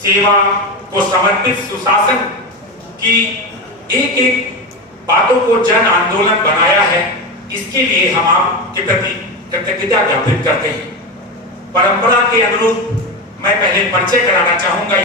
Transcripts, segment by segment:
सेवा को समर्पित सुशासन की एक एक बातों को जन आंदोलन बनाया है, इसके लिए हम आपके प्रति कृतज्ञता ज्ञापित करते हैं। परंपरा के अनुरूप मैं पहले परिचय कराना चाहूंगा।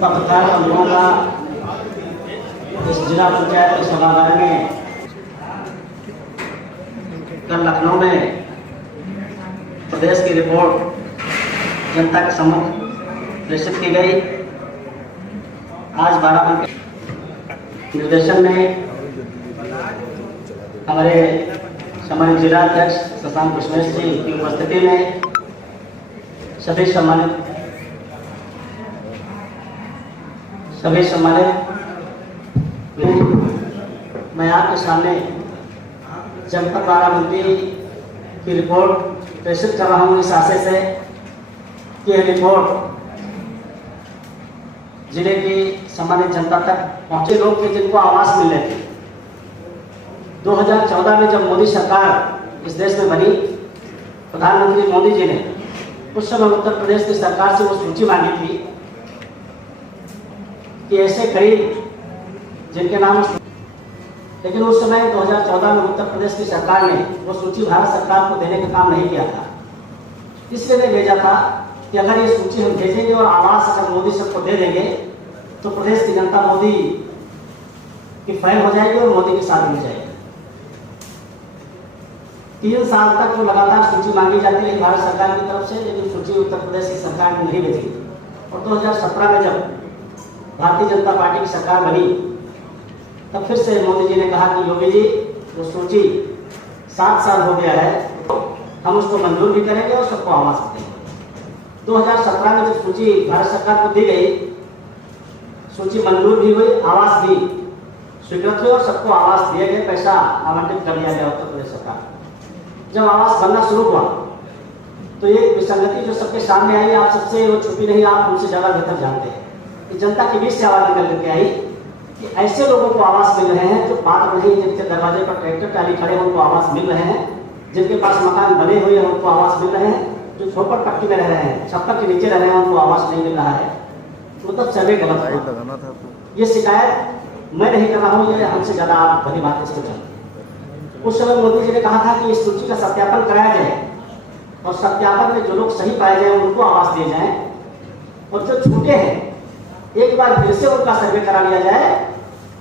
पत्रकार बंधुओं का इस जिला पंचायत सभागार में कल लखनऊ में प्रदेश की रिपोर्ट जनता के सम्मुख प्रेषित की गई। आज 12 के निर्देशन में हमारे सम्मानित जिला अध्यक्ष शशांक कृष्णेश जी की उपस्थिति में सभी सम्मानित मैं आपके सामने जनपद बाराबंकी की रिपोर्ट प्रेषित कर रहा हूँ इस आशय से कि यह रिपोर्ट जिले की सम्मानित जनता तक पहुंचे लोग थे जिनको आवास मिल रहे थे। 2014 में जब मोदी सरकार इस देश में बनी, प्रधानमंत्री मोदी जी ने उस समय उत्तर प्रदेश की सरकार से वो सूची मांगी थी कि ऐसे करीब जिनके नाम, लेकिन उस समय 2014 में उत्तर प्रदेश की सरकार ने वो सूची भारत सरकार को देने का काम नहीं किया था। इसलिए मैं भेजा था कि अगर ये सूची हम भेजेंगे और आवास अगर मोदी सबको दे देंगे तो प्रदेश की जनता मोदी की फैन हो जाएगी और मोदी के साथ मिल जाएगी। 3 साल तक जो लगातार सूची मांगी जाती रही भारत सरकार की तरफ से, लेकिन सूची उत्तर प्रदेश की सरकार ने नहीं भेजी। और 2017 में जब भारतीय जनता पार्टी की सरकार बनी तब फिर से मोदी जी ने कहा कि योगी जी वो सूची 7 साल हो गया है, हम उसको मंजूर भी करेंगे और सबको आवास देंगे। 2017 में जब सूची भारत सरकार को दी गई, सूची मंजूर भी हुई, आवास भी स्वीकृत हुए और सबको आवास दिए गए, पैसा आवंटित कर दिया गया उत्तर प्रदेश सरकार। जब आवास बनना शुरू हुआ तो ये विसंगति जो सबके सामने आई, आप सबसे वो छुपी नहीं, आप उनसे ज्यादा बेहतर जानते हैं। जनता के बीच से आवाज निकल करके आई कि ऐसे लोगों को आवास मिल रहे हैं जो पात्र नहीं, जिनके दरवाजे पर ट्रैक्टर ट्राली खड़े हैं उनको आवास मिल रहे हैं, जिनके पास मकान बने हुए हैं उनको आवास मिल रहे हैं, जो झोपड़ पट्टी में रह रहे हैं, छप्पर के नीचे रह रहे हैं उनको आवास नहीं मिल रहा है। मतलब सर्वे गलत। ये शिकायत मैं नहीं कर रहा हूँ, ये हमसे ज्यादा आप भली बात इसको जानते। उस समय मोदी जी ने कहा था कि इस सूची का सत्यापन कराया जाए और सत्यापन में जो लोग सही पाए जाए उनको आवास दिए जाए और जो छूटे हैं एक बार फिर से उनका सर्वे करा लिया जाए।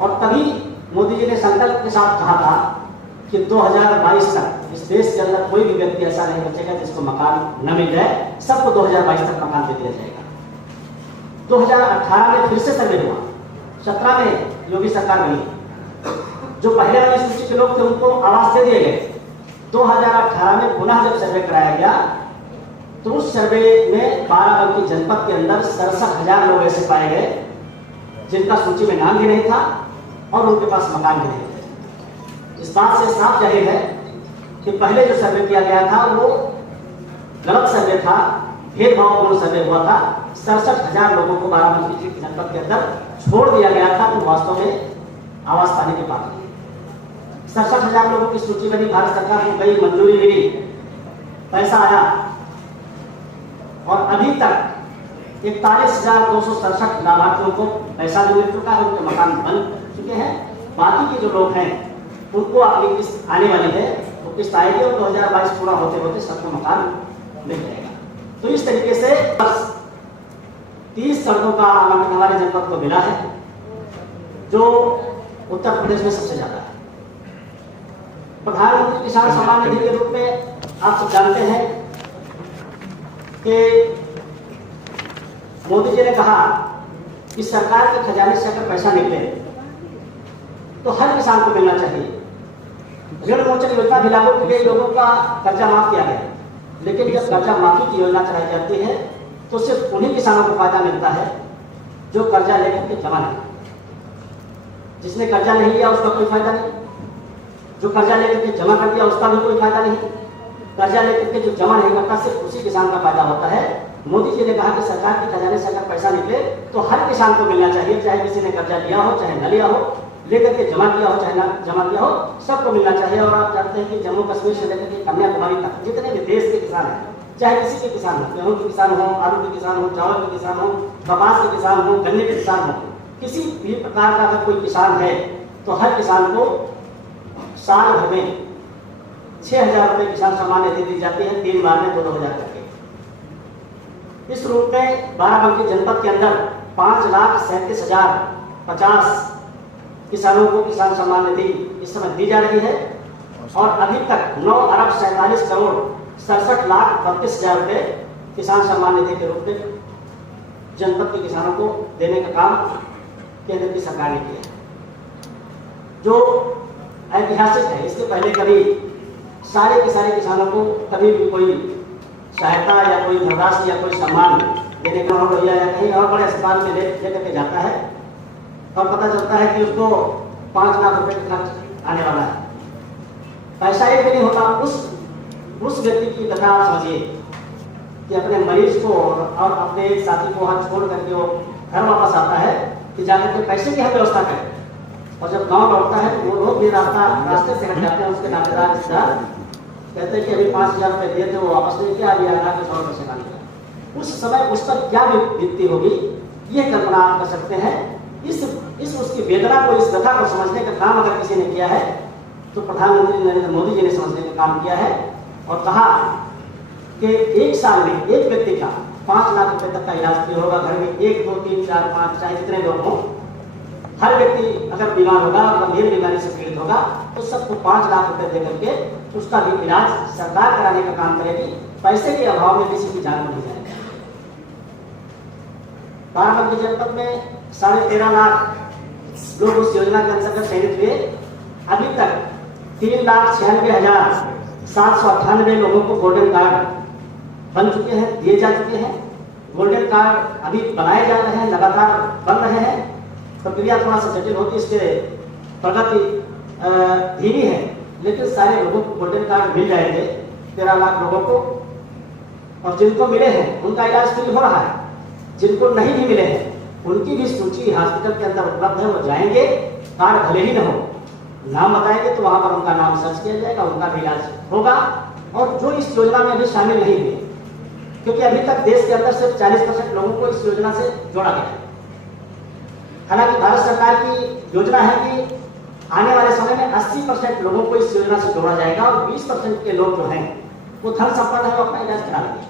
और तभी मोदी जी ने संकल्प के साथ कहा था कि 2022 तक इस देश के अंदर कोई भी व्यक्ति ऐसा नहीं बचेगा जिसको मकान न मिल जाए, सबको 2022 तक मकान दे दिया जाएगा। 2018 में फिर से सर्वे हुआ, 17 में योगी सरकार बनी, जो पहले वाली सूची के लोग थे उनको आवास दे दिए गए। 2018 में पुनः जब सर्वे कराया गया तो उस सर्वे में बाराबंकी जनपद के अंदर 67,000 लोग ऐसे पाए गए जिनका सूची में नाम भी नहीं था और उनके पास मकान भी नहीं थे। इस बात से साफ जाहिर है कि पहले जो सर्वे किया गया था वो गलत सर्वे था, भेदभावपूर्ण सर्वे हुआ था। 67,000 लोगों को बाराबंकी जनपद के अंदर छोड़ दिया गया था तो वास्तव में आवास पाने के पात्र। 67,000 लोगों की सूची बनी, भारत सरकार को गई, मंजूरी मिली, पैसा आया और अभी तक 41,267 लाभार्थियों को पैसा भी मिल चुका है, उनके मकान बन चुके हैं। बाकी के जो लोग हैं उनको अपनी किस्त आने वाली है, वो किस्त आएगी और 2022 पूरा होते होते सबको मकान मिल जाएगा। तो इस तरीके से 30 सड़कों का आवंटन हमारे जनपद को मिला है, जो उत्तर प्रदेश में सबसे ज्यादा है। प्रधानमंत्री किसान सम्मान निधि के रूप में आप सब जानते हैं कि मोदी जी ने कहा कि सरकार के खजाने से अगर पैसा निकले तो हर किसान को मिलना चाहिए। ऋण मोचन योजना भी लागू की गई, लोगों का कर्जा माफ किया गया, लेकिन जब कर्जा माफी की योजना चलाई जाती है तो सिर्फ उन्हीं किसानों को फायदा मिलता है जो कर्जा लेकर के जमा नहीं। जिसने कर्जा नहीं लिया उसका कोई फायदा नहीं, जो कर्जा लेकर के जमा कर दिया उसका भी कोई फायदा नहीं, कर्जा लेकर के जो जमा नहीं करता सिर्फ उसी किसान का फायदा होता है। मोदी जी ने कहा कि सरकार के खजाने से अगर पैसा निकले तो हर किसान को मिलना चाहिए, चाहे किसी ने कर्जा लिया हो चाहे न लिया हो, लेकर के जमा किया हो चाहे ना जमा किया हो, सबको मिलना चाहिए। और आप जानते हैं कि जम्मू कश्मीर से लेकर के कन्याकुमारी तक जितने भी देश के किसान हैं, चाहे किसी के किसान हो, गेहूं के किसान हो, आलू के किसान हो, चावल के किसान हो, कपास के किसान हो, गन्ने के किसान हो, किसी भी प्रकार का अगर कोई किसान है तो हर किसान को साल भर में 6,000 रुपए किसान सम्मान निधि दी जाती है, 3 बार में 2,000 करके। इस रूप में बाराबंकी जनपद के अंदर 5,37,050 किसानों को किसान सम्मान निधि इस समय दी जा रही है और अभी तक 9,47,67,32,000 रुपए किसान सम्मान निधि के रूप में जनपद के किसानों को देने का काम केंद्र की सरकार ने किया है, जो ऐतिहासिक है। इसके पहले कभी सारे के सारे किसानों को कभी भी कोई सहायता या कोई धनराशि या कोई सम्मान देने का भैया या कहीं और बड़े अस्पताल में लेकर के जाता है और पता चलता है कि उसको 5 लाख रुपए का खर्च आने वाला है, पैसा एक भी नहीं होता। उस व्यक्ति की कथा आप समझिए कि अपने मरीज को और अपने एक साथी को वहां छोड़ करके वो घर वापस आता है कि जाकर के पैसे की हम व्यवस्था करें, और जब गांव लौटता है तो वो लोग भी रास्ते से हट जाते हैं। उसके नातेदार रिश्तेदार कहते हैं कि अभी 5,000 रुपए दिए थे वो वापस नहीं किया, अभी आधा के 100 रुपए से निकाल। उस समय उस पर क्या बीतती होगी ये कल्पना आप कर सकते हैं। इस उसकी वेदना को, इस कथा को समझने का काम अगर किसी ने किया है तो प्रधानमंत्री नरेंद्र मोदी जी ने समझने का काम किया है और कहा कि एक साल में एक व्यक्ति का 5 लाख रुपए तक का इलाज फ्री होगा। घर में 1, 2, 3, 4, 5 चाहे जितने लोग हों, हर व्यक्ति अगर बीमार होगा, गंभीर बीमारी से पीड़ित होगा तो सबको 5 लाख रुपए दे करके उसका भी इलाज सरकार कराने का काम करेगी। पैसे के अभाव में किसी की जान नहीं जाएगी। बाराबंकी जनपद में 13.5 लाख लोग उस योजना के अंतर्गत चयनित हुए। अभी तक 3,96,798 लोगों को गोल्डन कार्ड बन चुके हैं, दिए जा चुके हैं। गोल्डन कार्ड अभी बनाए जा रहे हैं, लगातार बन रहे हैं। प्रक्रिया थोड़ा सा जटिल होती है, इसके प्रगति धीमी है, लेकिन सारे लोगों को गोल्डन कार्ड मिल जाएंगे, 13 लाख लोगों को। और जिनको मिले हैं उनका इलाज फ्री हो रहा है, जिनको नहीं भी मिले हैं उनकी भी सूची हॉस्पिटल के अंदर उपलब्ध है। वो जाएंगे, कार्ड भले ही न हो, नाम बताएंगे तो वहां पर उनका नाम सर्च किया जाएगा, उनका भी इलाज होगा। और जो इस योजना में अभी शामिल नहीं हुए, क्योंकि अभी तक देश के अंदर सिर्फ 40% लोगों को इस योजना से जोड़ा गया है। हालांकि भारत सरकार की योजना है कि आने वाले समय में 80% लोगों को इस योजना से जोड़ा जाएगा और 20% के लोग जो हैं वो धन संपन्न है, वो अपना इलाज करा लेंगे।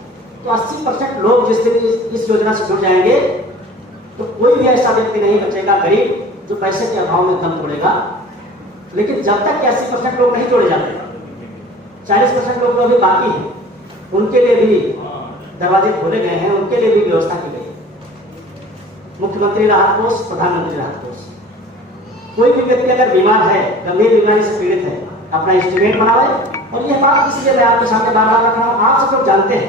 तो 80% लोग जिस दिन इस योजना से जुड़ जाएंगे तो कोई भी ऐसा व्यक्ति नहीं बचेगा गरीब जो पैसे के अभाव में दम तोड़ेगा। लेकिन जब तक 80% लोग नहीं जोड़े जाते, 40% लोग अभी बाकी हैं, उनके लिए भी दरवाजे खोले गए हैं, उनके लिए भी व्यवस्था की गई है। मुख्यमंत्री राहत कोष, प्रधानमंत्री राहत कोष। कोई भी व्यक्ति अगर बीमार है, गंभीर बीमारी से पीड़ित है, अपना एस्टिमेट बनाए। और यह बात इसलिए मैं आपके सामने बार-बार रख रहा हूँ, आप सब लोग जानते हैं,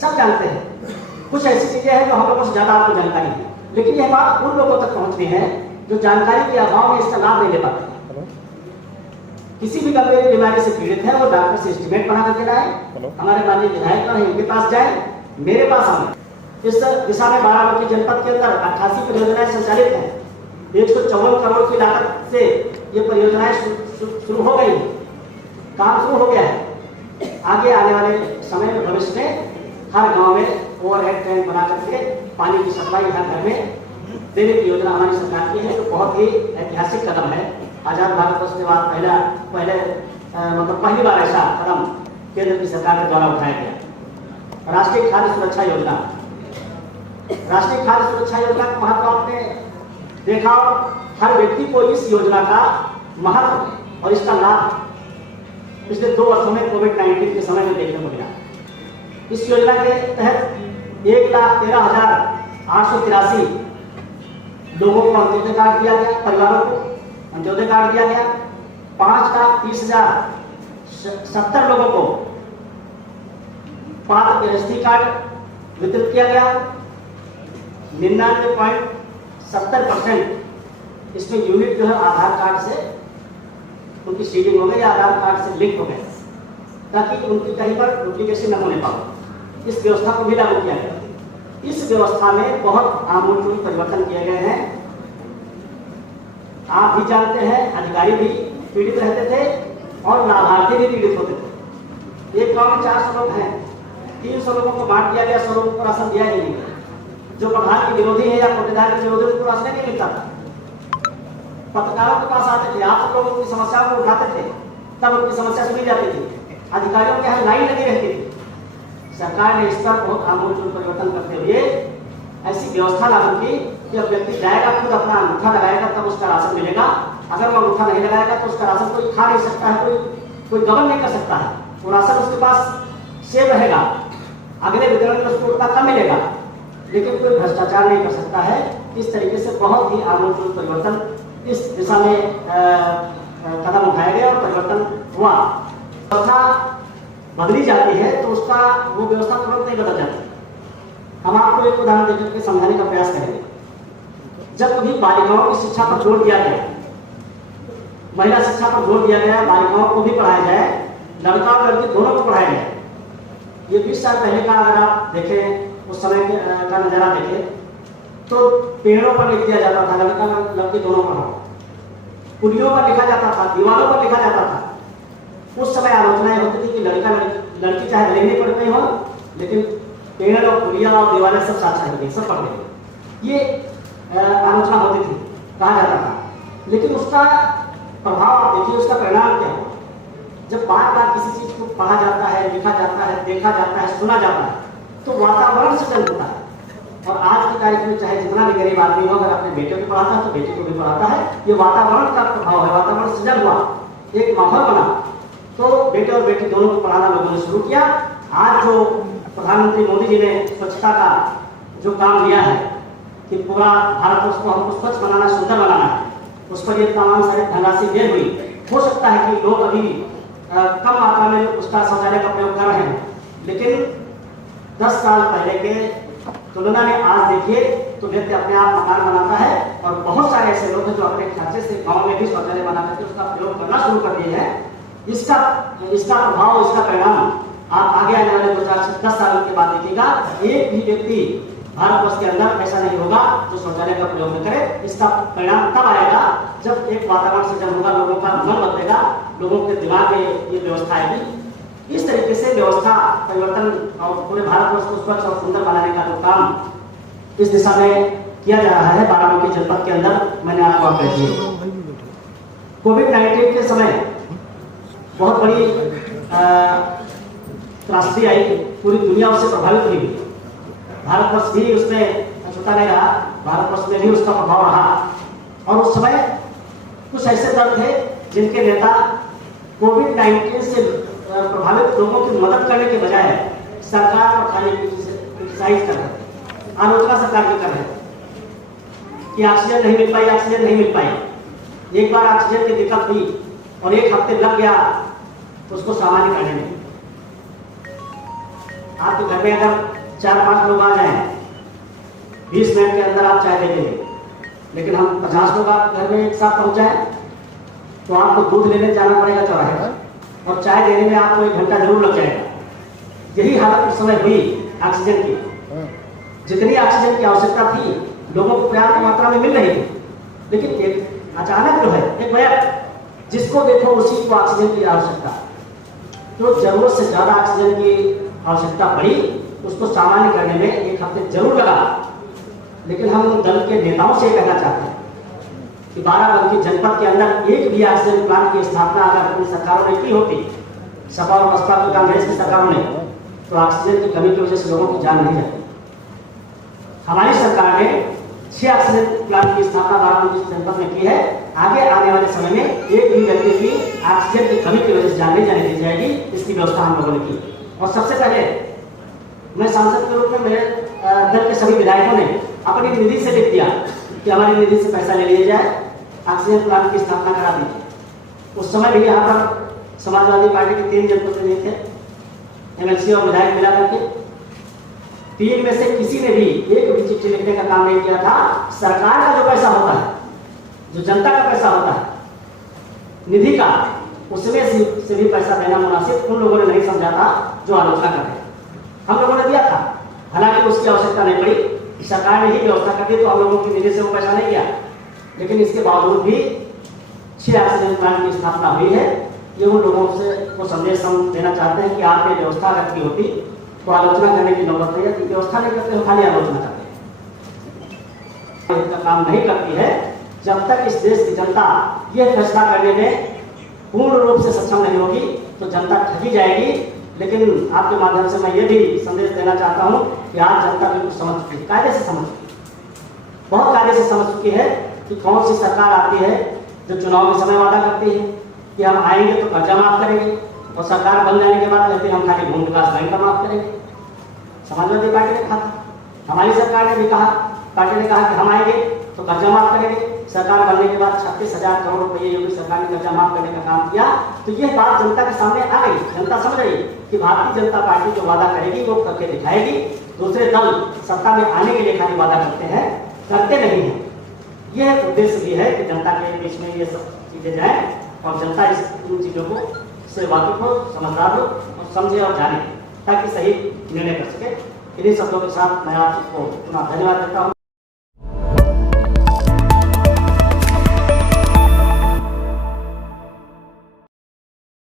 सब जानते हैं। कुछ ऐसी चीजें हैं जो हम लोगों से ज्यादा आपको जानकारी है, लेकिन यह बात उन लोगों तक पहुंचनी है जो जानकारी के अभाव में इसका लाभ नहीं ले पाते। किसी भी गंभीर बीमारी से पीड़ित है, वो डॉक्टर से एस्टिमेट बना करके लाए, हमारे माननीय विधायक हैं इनके पास जाए, मेरे पास आए। इस दिशा में बाराबंकी जनपद के अंदर 88 परियोजनाएं संचालित हैं। 154 करोड़ की लागत से ये परियोजनाएं शुरू हो गई, काम शुरू हो गया है। आगे आने वाले समय में भविष्य में हर गांव में ओवरहेड टैंक बना करके पानी की सप्लाई हर घर में देने की योजना हमारी सरकार की है, जो बहुत ही ऐतिहासिक कदम है। आजाद भारत वर्ष के बाद पहली बार ऐसा कदम केंद्र की सरकार के द्वारा उठाया गया। राष्ट्रीय खाद्य सुरक्षा योजना, राष्ट्रीय खाद्य सुरक्षा योजना का महत्व आपने देखा हर व्यक्ति को इस योजना का महत्व और इसका लाभ पिछले 2 वर्षों में कोविड-19 के समय में देखने को मिला। इस योजना के तहत 1,13,883 लोगों को अंत्योदय कार्ड दिया गया, परिवारों को अंत्योदय कार्ड दिया गया। 5,30,070 लोगों को पात्र गृहस्थी कार्ड वितरित किया गया। 99.70% इसमें यूनिट जो है आधार कार्ड से उनकी सीडिंग हो गई, आधार कार्ड से लिंक हो गए, ताकि उनकी कहीं पर डुप्लीकेशन न होने पाए। इस व्यवस्था को भी लागू किया गया। इस व्यवस्था में बहुत आमूल परिवर्तन किए गए हैं। आप भी जानते हैं, अधिकारी भी पीड़ित रहते थे और लाभार्थी भी पीड़ित होते थे। एक गांव में 400 लोग हैं, 300 लोगों को बांट दिया गया, 100 लोगों को राशन दिया ही नहीं गया। जो प्रधान के विरोधी है या कोटेदार के विरोधी, उनको राशन नहीं मिलता था। पत्रकारों के पास आते थे, आप सब लोग उनकी समस्याओं को उठाते थे, तब उनकी समस्या सुनी जाती थी। अधिकारियों के यहाँ लाइन लगी रहती थी। सरकार ने इस पर बहुत आमूल परिवर्तन करते हुए ऐसी व्यवस्था लागू की कि अब व्यक्ति जाएगा, खुद अपना अंगूठा लगाएगा, तब उसका राशन मिलेगा। अगर वो अंगूठा नहीं लगाएगा तो उसका राशन कोई खा नहीं सकता है, कोई गबन नहीं कर सकता है। वो राशन उसके पास सेव रहेगा, अगले वितरण में उसको उतना कम मिलेगा, लेकिन कोई भ्रष्टाचार नहीं कर सकता है। इस तरीके से बहुत ही आमूल परिवर्तन इस दिशा में कदम उठाए गए और परिवर्तन हुआ। व्यवस्था बदली जाती है तो उसका वो व्यवस्था तुरंत नहीं बदल जाती। हम आपको एक उदाहरण देकर के समझाने का प्रयास करेंगे। जब कभी बालिकाओं की शिक्षा पर जोर दिया गया, महिला शिक्षा पर जोर दिया गया, बालिकाओं को भी पढ़ाया जाए, लड़का और लड़की दोनों को पढ़ाया जाए। ये 20 साल पहले का अगर आप देखें, उस समय का नजारा देखें, तो पेड़ों पर लिख दिया जाता था लड़का लड़की दोनों पढ़ाओ, पुलियों पर लिखा जाता था, दीवारों पर लिखा जाता था। उस समय आलोचनाएं होती थी कि लड़की चाहे भले नहीं पढ़ गई हो, लेकिन पेड़ और पुलिया और दीवारें सब साथ चल गई, सब पढ़ गई। ये आलोचना होती थी, कहा जाता था। लेकिन उसका प्रभाव आप देखिए, उसका परिणाम क्या हुआ। जब बार बार किसी चीज को पढ़ा जाता है, लिखा जाता है, देखा जाता है, सुना जाता है, तो वातावरण सृजन होता है। और आज की तारीख में चाहे जितना भी गरीब आदमी हो, अगर अपने बेटे को पढ़ाता है तो बेटे को भी पढ़ाता है। ये वातावरण का प्रभाव है, वातावरण सृजन हुआ, एक माहौल बना, तो बेटे और बेटी दोनों को पढ़ाना लोगों ने शुरू किया। आज जो प्रधानमंत्री मोदी जी ने स्वच्छता का जो काम लिया है कि पूरा भारतवर्ष को हमको स्वच्छ बनाना, सुंदर बनाना है, उस पर ये तमाम सारी धनराशि व्यय हुई। हो सकता है कि लोग अभी कम मात्रा में उसका शौचालय का प्रयोग कर रहे हैं, लेकिन 10 साल पहले के तुलना में आज देखिए तो व्यक्ति अपने आप मकान बनाता है, और बहुत सारे ऐसे लोग हैं जो अपने खर्चे से गाँव में भी शौचालय बना करके उसका प्रयोग करना शुरू कर दिए हैं। इसका प्रभाव, इसका परिणाम आप आगे आने वाले 10 साल के बाद देखिएगा। एक भी व्यक्ति भारतवर्ष के अंदर ऐसा नहीं होगा जो शौचालय का प्रयोग न करे। इसका परिणाम तब आएगा जब एक वातावरण सृजन होगा, लोगों का मन बदलेगा, लोगों के दिमाग में ये व्यवस्था आएगी। इस तरीके से व्यवस्था परिवर्तन और पूरे भारतवर्ष को स्वच्छ और सुंदर बनाने का जो काम इस दिशा में किया जा रहा है बाराबंकी जनपद के अंदर, मैंने आपको अपडेट दी। कोविड-19 के समय बहुत बड़ी त्रासदी आई, पूरी दुनिया उससे प्रभावित हुई। भारतवर्ष भी उसमें छूटा नहीं रहा, भारतवर्ष में भी उसका प्रभाव रहा। और उस समय कुछ ऐसे दल थे जिनके नेता कोविड-19 से प्रभावित लोगों की मदद करने के बजाय सरकार पर खाली क्रिटिसाइज कर रहे थे, आलोचना सरकार की कर रहे थे कि ऑक्सीजन नहीं मिल पाई, ऑक्सीजन नहीं मिल पाई। एक बार ऑक्सीजन की दिक्कत हुई और 1 हफ्ते लग गया उसको सामान्य करने में। आपके घर में अगर 4-5 लोग आ जाएं, 20 मिनट के अंदर आप चाय दे देंगे, लेकिन हम 50 लोग आप घर में एक साथ पहुंच जाए तो आपको दूध लेने जाना पड़ेगा चौराहे पर, और चाय देने में आपको 1 घंटा जरूर लग जाएगा। यही हालत उस समय हुई ऑक्सीजन की। जितनी ऑक्सीजन की आवश्यकता थी लोगों को पर्याप्त मात्रा में मिल रही थी, लेकिन एक अचानक जो है एक भैया जिसको देखो उसी को ऑक्सीजन की आवश्यकता, तो जरूरत से ज्यादा ऑक्सीजन की आवश्यकता पड़ी। उसको सामान्य करने में 1 हफ्ते जरूर लगा। लेकिन हम दल के नेताओं से कहना चाहते हैं कि बाराबंकी जनपद के अंदर एक भी ऑक्सीजन प्लांट की स्थापना अगर अपनी सरकारों ने की होती, सपा और बसपा की, कांग्रेस की सरकारों ने, तो ऑक्सीजन की कमी की वजह से लोगों की जान नहीं जाती। हमारी सरकार ने 6 ऑक्सीजन प्लांट की स्थापना बाराबंकी जनपद में की है। आगे आने वाले समय में एक भी व्यक्ति की ऑक्सीजन की कमी की वजह से जान नहीं जाने दी जाएगी, इसकी व्यवस्था हम लोगों ने की। और सबसे पहले मैं सांसद के रूप में मेरे दल के सभी विधायकों ने अपनी निधि से लिख दिया कि हमारी निधि से पैसा ले लिया जाए, ऑक्सीजन प्लांट की स्थापना करा दीजिए। उस समय भी यहाँ पर समाजवादी पार्टी के 3 जनप्रतिनिधि थे, एमएलसी और विधायक मिला करके 3 में से किसी ने भी एक भी चिट्ठी लिखने का काम नहीं किया था। सरकार का जो पैसा होता है, जो जनता का पैसा होता है निधि का, उसमें से भी पैसा देना मुनासिब उन लोगों ने नहीं समझा था जो आलोचना कर रहे। हम लोगों ने दिया था, हालांकि उसकी आवश्यकता नहीं पड़ी, सरकार ने ही व्यवस्था कर दी, तो हम लोगों की निधि से वो पैसा नहीं गया। लेकिन इसके बावजूद भी 6 ऑक्सीजन प्लांट की स्थापना हुई है। ये उन लोगों से वो संदेश हम देना चाहते हैं कि आपने व्यवस्था अगर की होती तो आलोचना करने की जरूरत नहीं है। व्यवस्था नहीं करते हो, खाली आलोचना करते हैं, इसका काम नहीं करती है। जब तक इस देश की जनता यह फैसला करने में पूर्ण रूप से सक्षम नहीं होगी तो जनता ठगी जाएगी। लेकिन आपके माध्यम से मैं ये भी संदेश देना चाहता हूँ कि आज जनता बिल्कुल समझ चुकी है, कायदे से समझ चुकी है, बहुत कायदे से समझ चुकी है कि कौन सी सरकार आती है जो चुनाव के समय वादा करती है कि हम आएंगे तो कर्जा माफ करेंगे, और सरकार बन जाने के बाद कहते हैं हम खाली भूमि विकास बैंक का माफ करेंगे। समाजवादी पार्टी ने कहा, हमारी सरकार ने भी कहा, पार्टी ने कहा कि हम आएंगे तो कर्जा माफ करेंगे। सरकार बनने के बाद 36,000 करोड़ रुपये योगी सरकार ने कर्जा माफ करने का काम किया। तो ये बात जनता के सामने आ गई, जनता समझ रही कि भारतीय जनता पार्टी जो वादा करेगी वो करके दिखाएगी। दूसरे दल सत्ता में आने के लिए खाली वादा करते हैं, करते नहीं है। यह उद्देश्य भी है कि जनता के बीच में ये सब चीजें जाए और जनता इन चीजों को से वाकिफ हो, समझदार हो और समझे और जाने, ताकि सही निर्णय कर सके। इन्हीं शब्दों के साथ मैं आपको पुनः धन्यवाद देता हूँ।